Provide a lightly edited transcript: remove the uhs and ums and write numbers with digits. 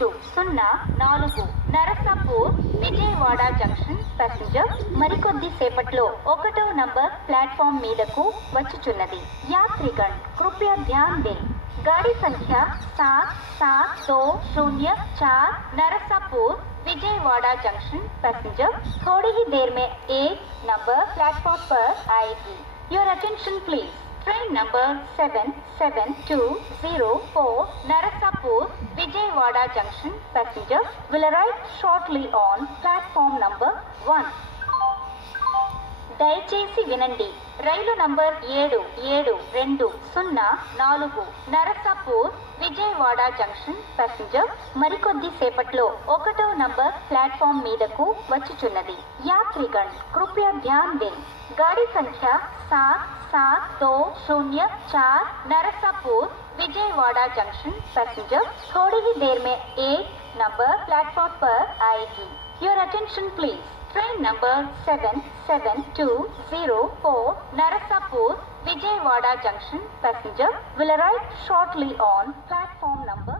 204 Narasapur Vijayawada junction passenger మరికొద్ది సేపట్లో 1వ నంబర్ ప్లాట్ఫామ్ మీదకు వచ్చుచున్నది. యాత్రిగణ్ కృపయా ధ్యాన్ दें. गाड़ी संख्या 7720 नरसापुर विजयवाड़ा जंक्शन पैसेंजर थोड़ी ही देर में 1 नंबर प्लेटफॉर्म पर आएगी. Your attention please. Train number 77204 Narsapur Vijayawada junction passenger will arrive shortly on platform number 1. దయచేసి వినండి. రైలు number 7720 Narsapur Vijayawada junction passenger మరికొద్ది సేపట్లో 1వ నంబర్ ప్లాట్ఫామ్ మీదకు వచ్చుచున్నది. యాత్రిగణ్ కృపయా ధ్యాన్ दें. गाड़ी संख्या 7720 नरसापुर विजयवाड़ा जंक्शन पैसेंजर थोड़ी ही देर में 1 नंबर प्लेटफॉर्म पर आएगी. Your attention please. Train number 77204 Narsapur Vijayawada junction passenger will arrive shortly on platform number